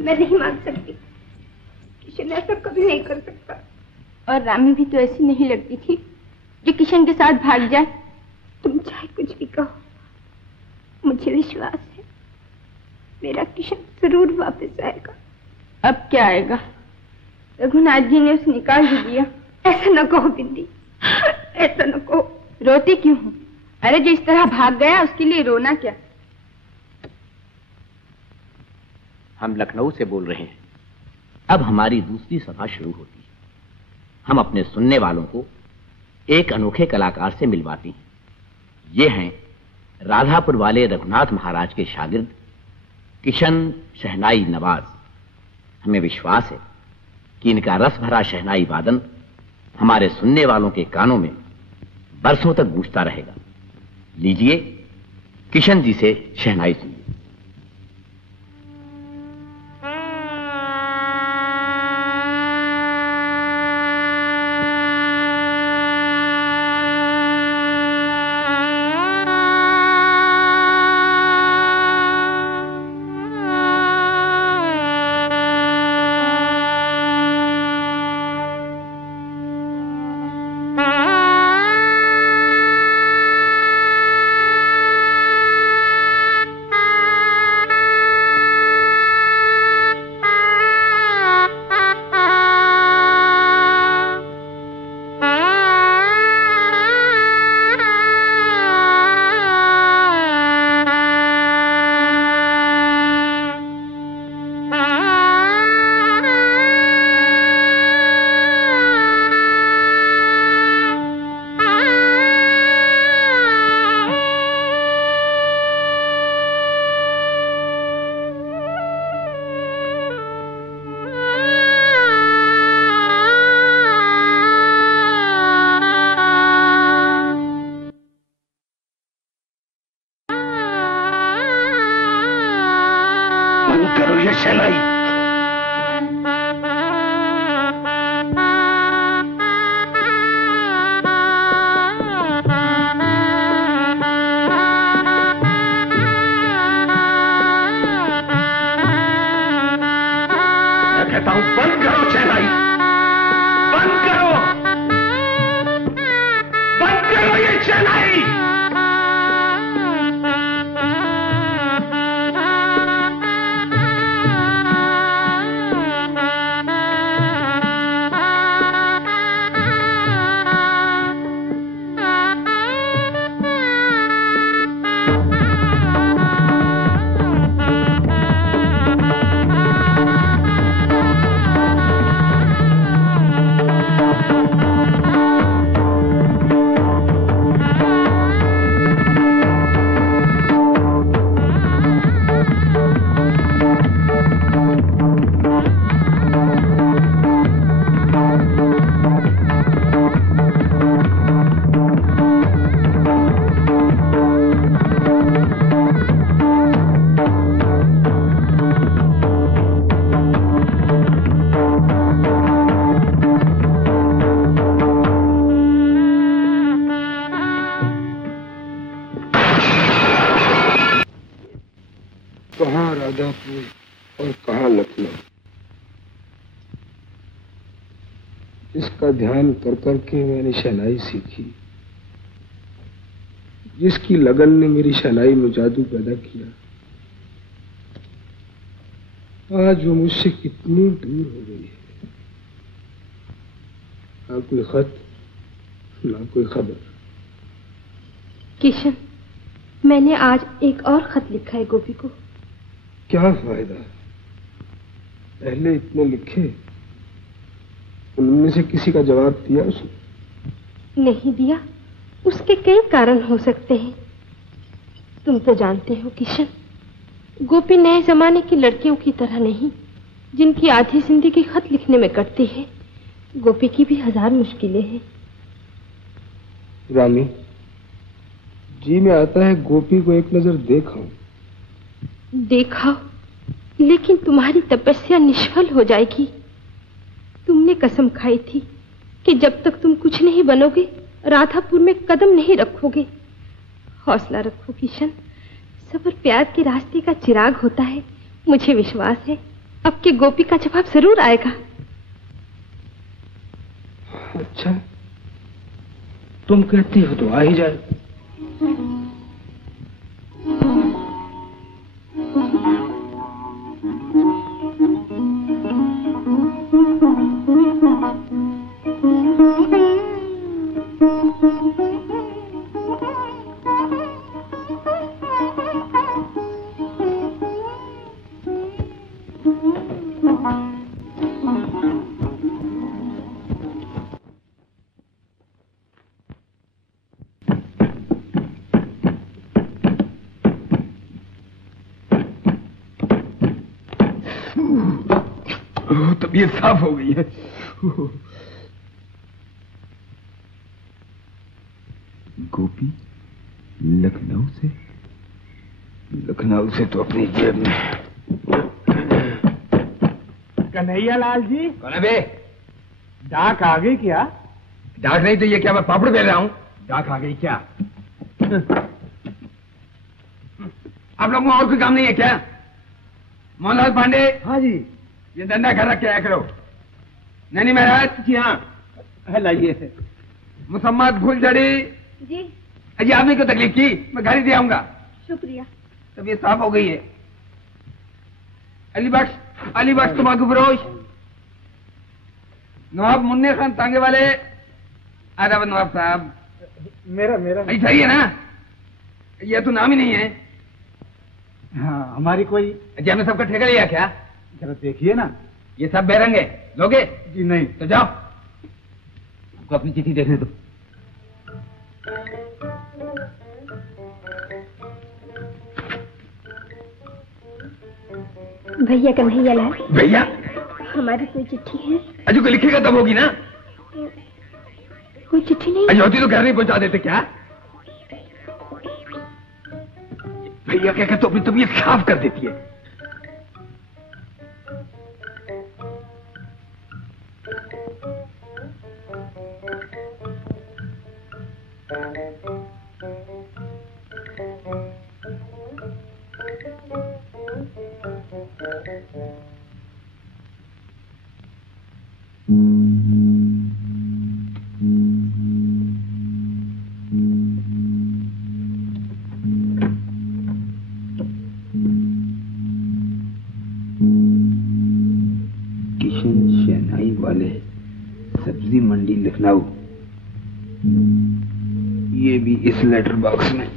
मैं नहीं मान सकती। किशन ऐसा कभी नहीं कर सकता। और रामी भी तो ऐसी नहीं लगती थी जो किशन के साथ भाग जाए। तुम चाहे कुछ भी कहो, मुझे विश्वास है मेरा किशन जरूर वापस आएगा। अब क्या आएगा? रघुनाथ जी ने उसे निकाल भी दिया। ऐसा न कहो बिंदी, ऐसा न कहो। रोती क्यों हो? अरे जो इस तरह भाग गया उसके लिए रोना क्या? हम लखनऊ से बोल रहे हैं। अब हमारी दूसरी सभा शुरू होती है। हम अपने सुनने वालों को एक अनोखे कलाकार से मिलवाती हैं। ये हैं राधापुर वाले रघुनाथ महाराज के शागिर्द किशन शहनाई नवाज। हमें विश्वास है कि इनका रस भरा शहनाई वादन हमारे सुनने वालों के कानों में बरसों तक गूंजता रहेगा। लीजिए किशन जी से शहनाई सुनिए। इसका ध्यान कर करके मैंने शहनाई सीखी। जिसकी लगन ने मेरी शहनाई में जादू पैदा किया, आज वो मुझसे कितनी दूर हो गई है। ना कोई खत, ना कोई खबर। किशन, मैंने आज एक और खत लिखा है गोपी को। क्या फायदा? पहले इतने लिखे, उनमें से किसी का जवाब दिया उसने? नहीं दिया। उसके कई कारण हो सकते हैं। तुम तो जानते हो किशन, गोपी नए जमाने की लड़कियों की तरह नहीं, जिनकी आधी जिंदगी खत लिखने में कटती है। गोपी की भी हजार मुश्किलें हैं। रामी, जी में आता है गोपी को एक नजर देखा। देखा, लेकिन तुम्हारी तपस्या निष्फल हो जाएगी। तुमने कसम खाई थी कि जब तक तुम कुछ नहीं बनोगे, राधापुर में कदम नहीं रखोगे। हौसला रखो किशन, सब्र प्यार के रास्ते का चिराग होता है। मुझे विश्वास है अब के गोपी का जवाब जरूर आएगा। अच्छा, तुम कहती हो तो आ ही जाए। तबीयत साफ हो गई है। गोपी लखनऊ से तो अपनी जेब में। कन्हैया लाल जी। कौन है बे? डाक आ गई क्या? डाक नहीं तो ये क्या मैं पापड़ बेल रहा हूँ? डाक आ गई क्या? आप लोगों को और कोई काम नहीं है क्या? मोहनलाल पांडे। हाँ जी। ये धंधा घर रख के आया करो। नैनी महाराज। जी हाँ। लाइए। मुसम्मत फूलझड़ी। जी। अजी आपने क्यों तकलीफ की? मैं घर ही दे आऊंगा। शुक्रिया। तबीयत साफ हो गई है। अली बख्श तंबाकू फरोश। नवाब मुन्ने खान तांगे वाले। आदाब नवाब साहब। मेरा ऐसा ही है ना? ये तो नाम ही नहीं है। हाँ, हमारी कोई। जी हमने सबका ठेका लिया क्या? जरा देखिए ना। ये सब बेरंग है। लोगे? जी नहीं। तो जाओ, आपको अपनी चिट्ठी देखने दो। भैया कन्हैया लाल। भैया? हमारी कोई चिट्ठी है? अजू को लिखेगा तब होगी ना। कोई चिट्ठी नहीं? अजू होती तो घर नहीं पहुंचा देते क्या? भैया क्या तो अपनी तबीयत साफ कर देती है। सब्जी मंडी लखनऊ। ये भी इस लेटर बॉक्स में।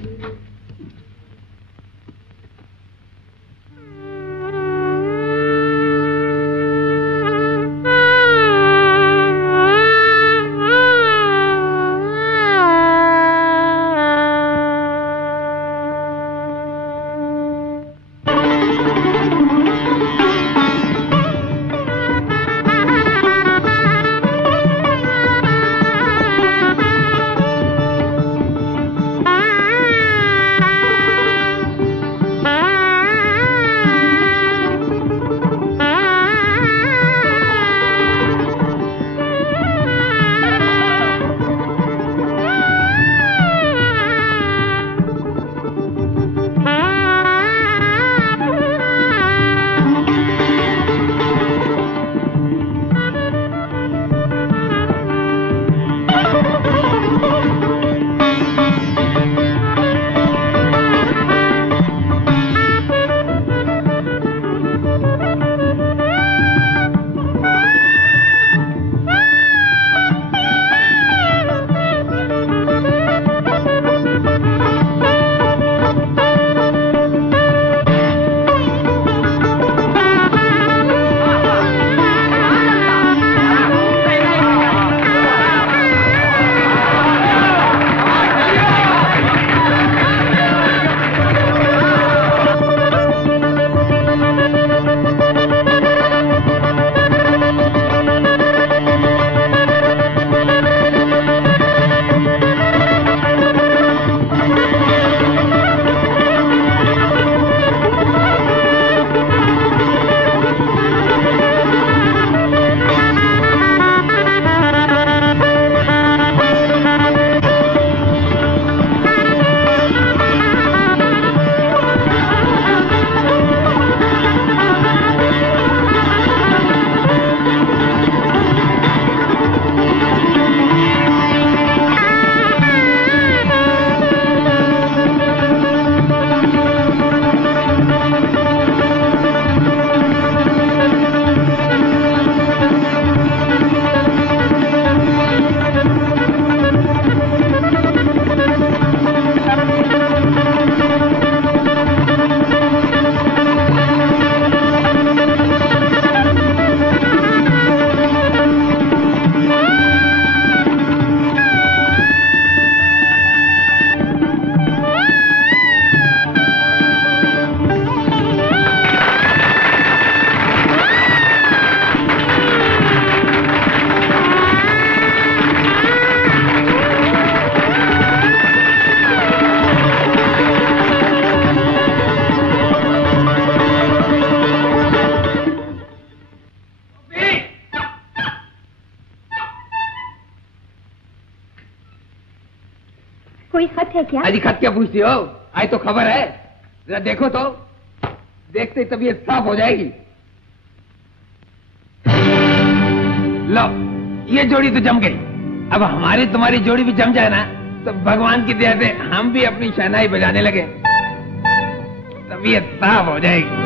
कोई खत है क्या? अजी खत क्या पूछती हो? आज तो खबर है, जरा देखो तो। देखते ही तबीयत साफ हो जाएगी। लो, ये जोड़ी तो जम गई। अब हमारी तुम्हारी जोड़ी भी जम जाए ना, तो भगवान की दया से हम भी अपनी शहनाई बजाने लगे, तबीयत साफ हो जाएगी।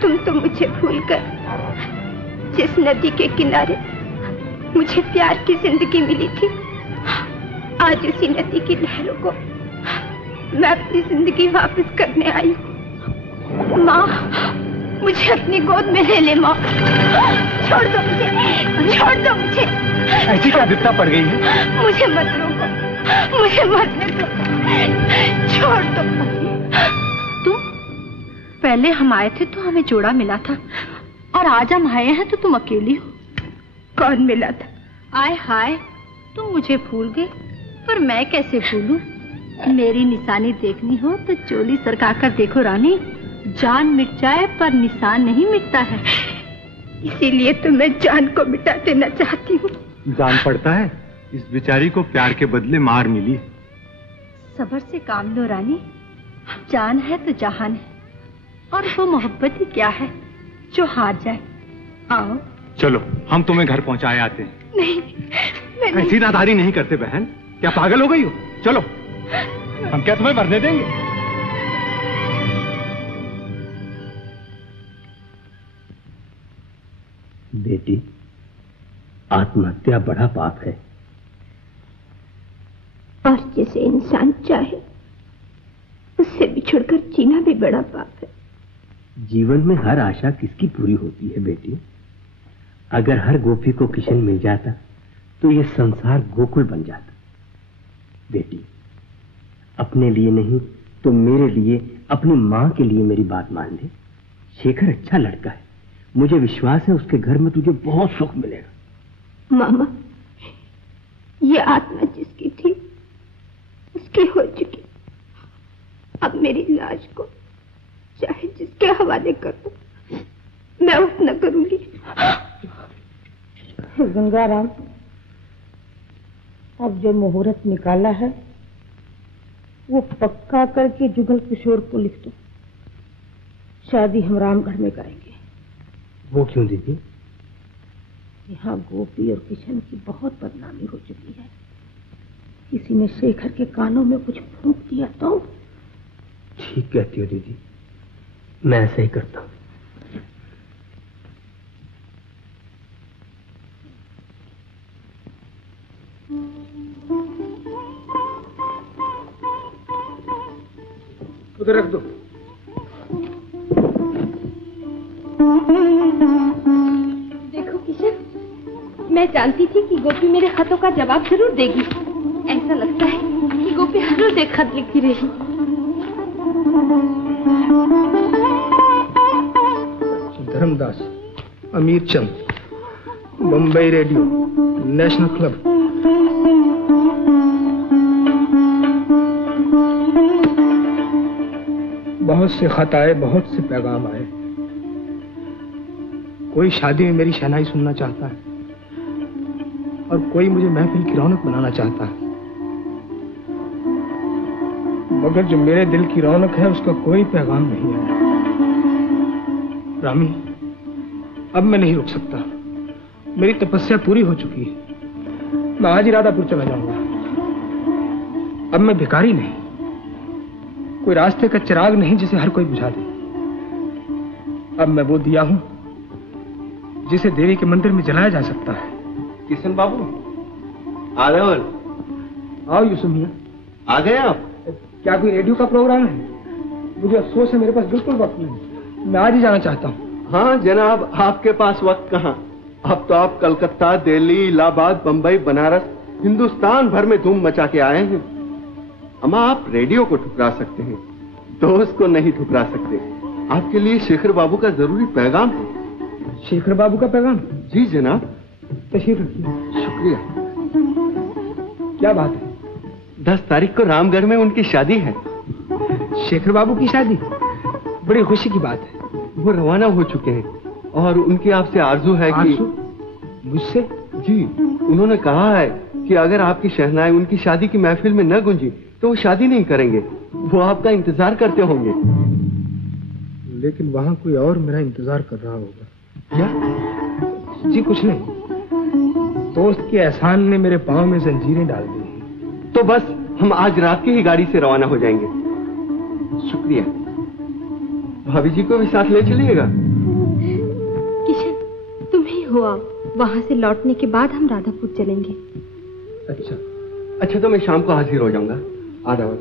तुम तो मुझे भूलकर जिस नदी के किनारे मुझे प्यार की जिंदगी मिली थी, आज उसी नदी की लहरों को मैं अपनी जिंदगी वापस करने आई हूँ। माँ, मुझे अपनी गोद में ले ले माँ। छोड़ दो मुझे, छोड़ दो मुझे। ऐसी क्या विपदा पड़ गई है? मुझे मत रोको, मुझे मरने दो, छोड़ दो। पहले हम आए थे तो हमें जोड़ा मिला था, और आज हम आए हैं तो तुम अकेली हो। कौन मिला था? आय हाय, तुम मुझे भूल गए, पर मैं कैसे भूलूं? मेरी निशानी देखनी हो तो चोली सरका कर देखो रानी, जान मिट जाए पर निशान नहीं मिटता है। इसीलिए तो मैं जान को मिटा देना चाहती हूँ। जान पड़ता है, इस बेचारी को प्यार के बदले मार मिली। सब्र से काम लो रानी, जान है तो जहान है, और वो मोहब्बत ही क्या है जो हार जाए। आओ चलो, हम तुम्हें घर पहुंचाए आते हैं। नहीं, ऐसी नादारी नहीं करते बहन, क्या पागल हो गई हो? चलो, हम क्या तुम्हें मरने देंगे? बेटी, आत्महत्या बड़ा पाप है, और जिसे इंसान चाहे उससे बिछुड़कर जीना भी बड़ा पाप है। जीवन में हर आशा किसकी पूरी होती है बेटी? अगर हर गोपी को किशन मिल जाता तो यह संसार गोकुल बन जाता। बेटी, अपने लिए नहीं तो मेरे लिए, अपनी मां के लिए मेरी बात मान ले। शेखर अच्छा लड़का है, मुझे विश्वास है उसके घर में तुझे बहुत सुख मिलेगा। मामा, ये आत्मा जिसकी थी उसकी हो चुकी, अब मेरी लाश को चाहे जिसके हवाले कर दो, मैं उतना करूंगी। गंगाराम, अब जो मुहूर्त निकाला है वो पक्का करके जुगल किशोर को लिख दो। शादी हम रामगढ़ में करेंगे। वो क्यों दीदी? यहाँ गोपी और किशन की बहुत बदनामी हो चुकी है। किसी ने शेखर के कानों में कुछ फूंक दिया तो। ठीक कहती हो दीदी, मैं ऐसा ही करता हूँ। उधर रख दो। देखो किशन, मैं जानती थी कि गोपी मेरे खतों का जवाब जरूर देगी। ऐसा लगता है कि गोपी हर रोज एक खत लिखती रही। धर्मदास, अमीर चंद, बम्बई रेडियो, नेशनल क्लब। बहुत से खत आए, बहुत से पैगाम आए। कोई शादी में मेरी शहनाई सुनना चाहता है और कोई मुझे महफिल की रौनक बनाना चाहता है, मगर जो मेरे दिल की रौनक है उसका कोई पैगाम नहीं आया। रामी, अब मैं नहीं रुक सकता। मेरी तपस्या पूरी हो चुकी है। मैं आज ही राधापुर चला जाऊंगा। अब मैं भिखारी नहीं, कोई रास्ते का चिराग नहीं जिसे हर कोई बुझा दे। अब मैं वो दिया हूं जिसे देवी के मंदिर में जलाया जा सकता है। किशन बाबू, आ गए? आओ यूसुफ मियां। आ गए आप? क्या कोई रेडियो का प्रोग्राम है? मुझे अफसोस है, मेरे पास बिल्कुल वक्त नहीं। मैं आज ही जाना चाहता हूँ। हाँ जनाब, आपके पास वक्त कहाँ। अब तो आप कलकत्ता, दिल्ली, इलाहाबाद, बंबई, बनारस, हिंदुस्तान भर में धूम मचा के आए हैं। अम्मा, आप रेडियो को ठुकरा सकते हैं, दोस्त को नहीं ठुकरा सकते। आपके लिए शेखर बाबू का जरूरी पैगाम है। शेखर बाबू का पैगाम? जी जनाब। तशरीफ रखिए। शुक्रिया। क्या बात है? 10 तारीख को रामगढ़ में उनकी शादी है। शेखर बाबू की शादी? बड़ी खुशी की बात है। वो रवाना हो चुके हैं और उनकी आपसे आरजू है कि... मुझसे? जी, उन्होंने कहा है कि अगर आपकी शहनाई उनकी शादी की महफिल में न गूंजी तो वो शादी नहीं करेंगे। वो आपका इंतजार करते होंगे। लेकिन वहां कोई और मेरा इंतजार कर रहा होगा। क्या? जी कुछ नहीं, दोस्त के एहसान ने मेरे पांव में जंजीरें डाल दी। तो बस हम आज रात की ही गाड़ी से रवाना हो जाएंगे। शुक्रिया। भाभी जी को भी साथ ले चलिएगा। किशन, तुम ही हो। वहां से लौटने के बाद हम राधापुर चलेंगे। अच्छा तो मैं शाम को हाजिर हो जाऊंगा। आदाब।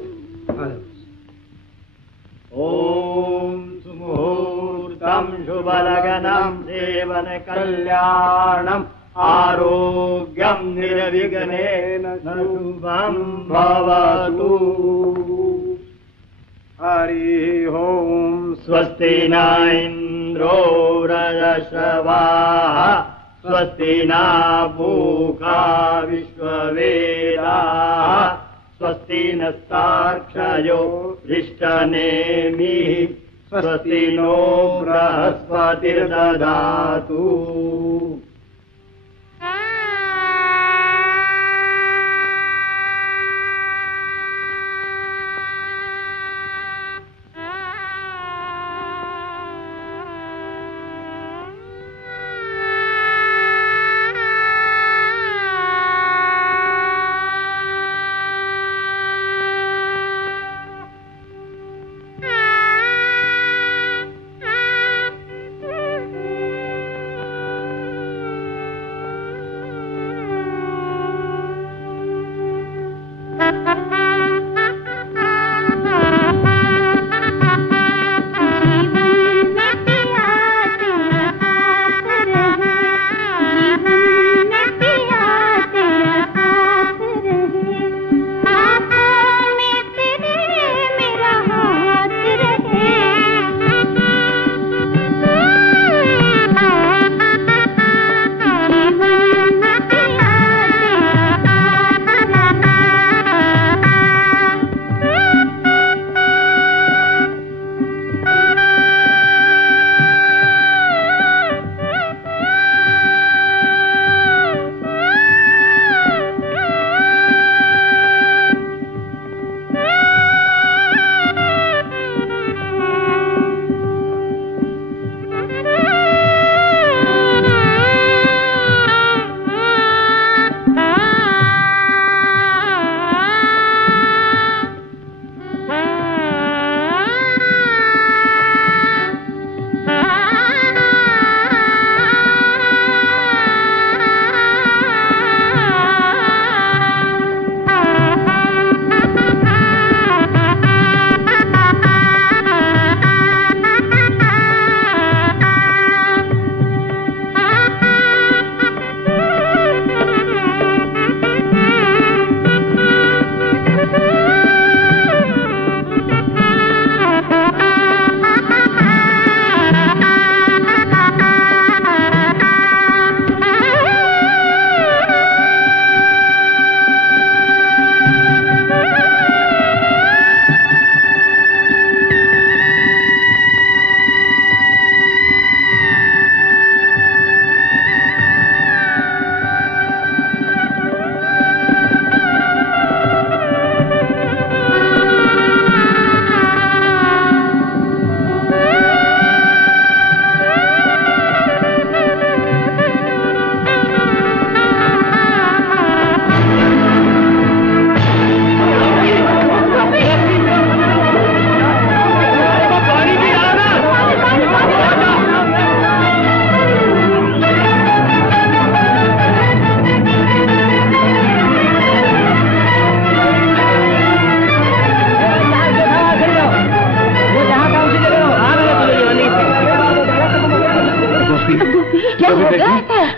ओम सुमुहूर्तम शुभलग्नं देवन कल्याणम आरोग्यम निर्विघ्नेन शुभम भवतु। हरि ओम। स्वस्ति न इंद्रो वृषभाः स्वस्ति न पूषा विश्ववेदाः स्वस्ति नस्तार्क्ष्यो अरिष्टनेमिः स्वस्ति नो बृहस्पतिर्दधातु।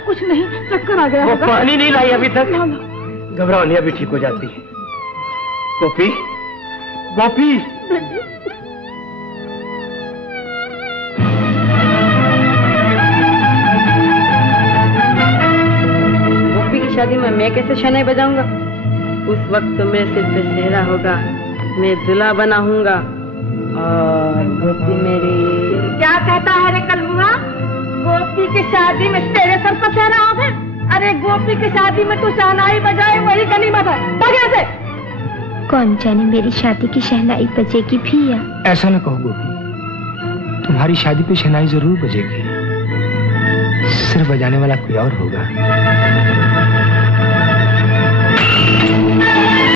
कुछ नहीं, चक्कर आ गया। वो पानी नहीं लाई अभी तक। घबराओ नहीं, अभी ठीक हो जाती है। गोपी, गोपी, गोपी की शादी में मैं कैसे शहनाई बजाऊंगा? उस वक्त मैं सिर्फ दशहरा होगा, मैं दूल्हा बना हूँगा और गोपी मेरी। क्या कहता है रे कलमुआ? गोपी की शादी में तेरे सर पर सहरा होगा? अरे गोपी की शादी में तू शहनाई बजाए वही गनीमत है। बजा से। कौन जाने मेरी शादी की शहनाई बजेगी भी या? ऐसा न कहो गोपी, तुम्हारी शादी पे शहनाई जरूर बजेगी, सिर्फ बजाने वाला कोई और होगा।